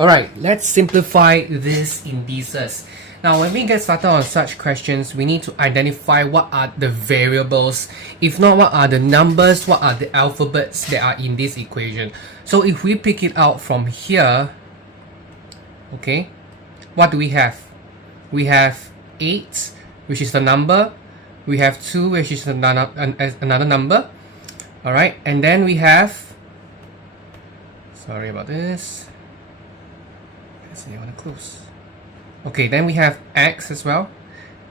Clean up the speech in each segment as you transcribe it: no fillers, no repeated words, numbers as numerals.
Alright, let's simplify this indices. Now, when we get started on such questions, we need to identify what are the variables. If not, what are the numbers, what are the alphabets that are in this equation. So if we pick it out from here, okay, what do we have? We have 8, which is the number. We have 2, which is another number. Alright, and then we have, sorry about this. I want to close. Okay, then we have x as well,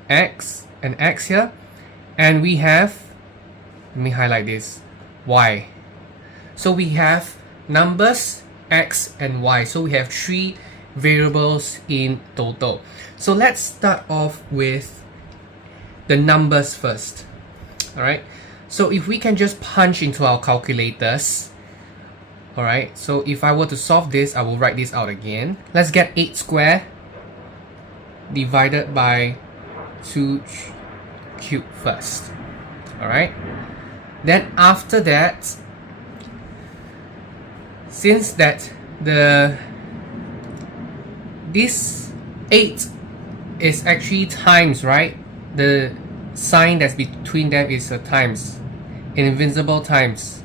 x and x here, and we have, let me highlight this, y. So we have numbers x and y. So we have 3 variables in total. So let's start off with the numbers first. Alright, so if we can just punch into our calculators. Alright, so if I were to solve this, I will write this out again. Let's get 8 squared divided by 2 cubed first. Alright, then after that, since that this 8 is actually times, right? The sign that's between them is a times, an invincible times.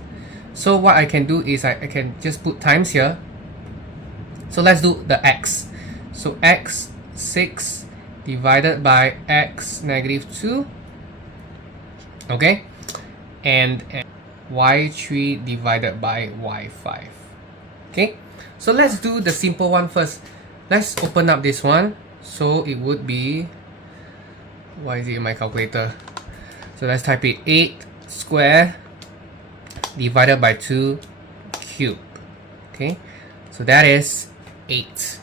So what I can do is I can just put times here. So let's do the x. So x 6 divided by x negative 2. Okay. And y3 divided by y5. Okay. So let's do the simple one first. Let's open up this one. So it would be, why is it in my calculator? So let's type it 8 square divided by 2 cube. Okay, so that is 8,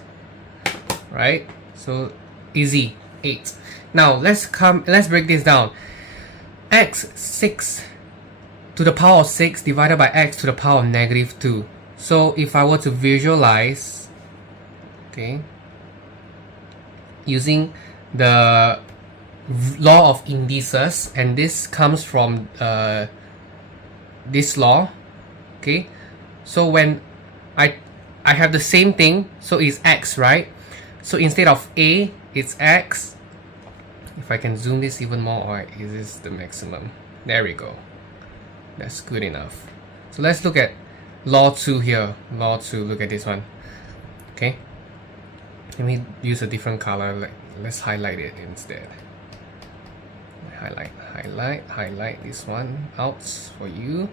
right? So easy, 8. Now let's break this down. X 6 to the power of 6 divided by x to the power of negative 2. So if I were to visualize, okay, using the law of indices, and this comes from this law, okay, so when I have the same thing, so it's x, right? So instead of a, it's x. If I can zoom this even more, or is this the maximum? There we go. That's good enough. So let's look at law 2 here. Law 2, look at this one. Okay, let me use a different color. Let's highlight it instead. Highlight this one out for you.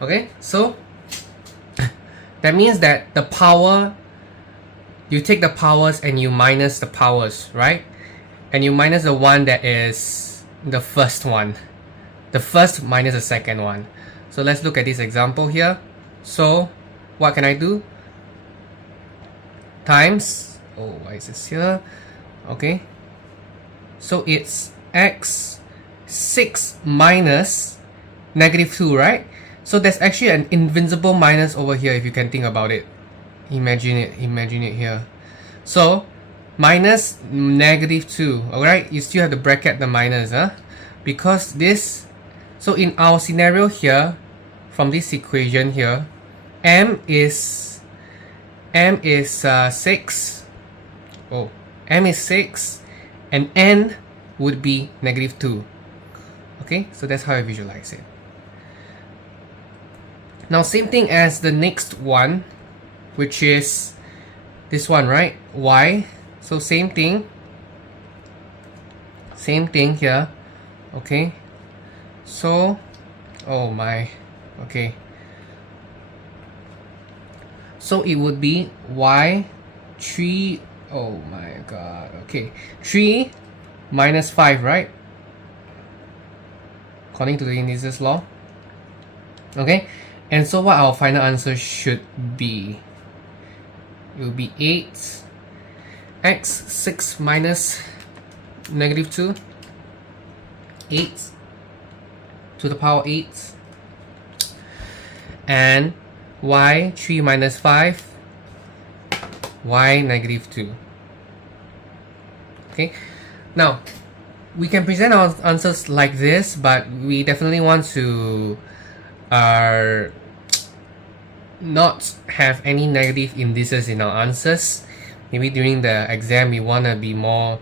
Okay, so that means that the power, you take the powers and you minus the powers, right? And you minus the one that is the first one. The first minus the second one. So let's look at this example here. So what can I do? Times, oh, why is this here? Okay, so it's x 6 minus negative 2, right? So there's actually an invincible minus over here if you can think about it. Imagine it here. So minus negative 2, alright? You still have to bracket the minus, because this, so in our scenario here, from this equation here, m is 6. Oh, m is 6 and n would be negative 2. Okay, so that's how I visualize it. Now same thing as the next one, which is this one, right? Y. So same thing here. Okay, so oh my, okay, so it would be y3, oh my god, okay, 3 minus 5, right? According to the indices law. Okay, and so what our final answer should be, it will be 8 x 6 minus negative 2, 8 to the power 8, and y 3 minus 5, y negative 2. Okay, now we can present our answers like this, but we definitely want to not have any negative indices in our answers. Maybe during the exam we want to be more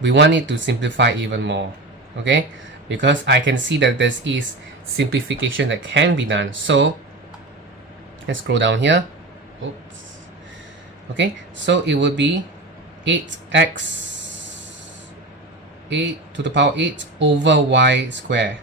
we want it to simplify even more, okay, because I can see that this is simplification that can be done. So let's scroll down here. Oops. Okay, so it would be 8 to the power 8 over y square.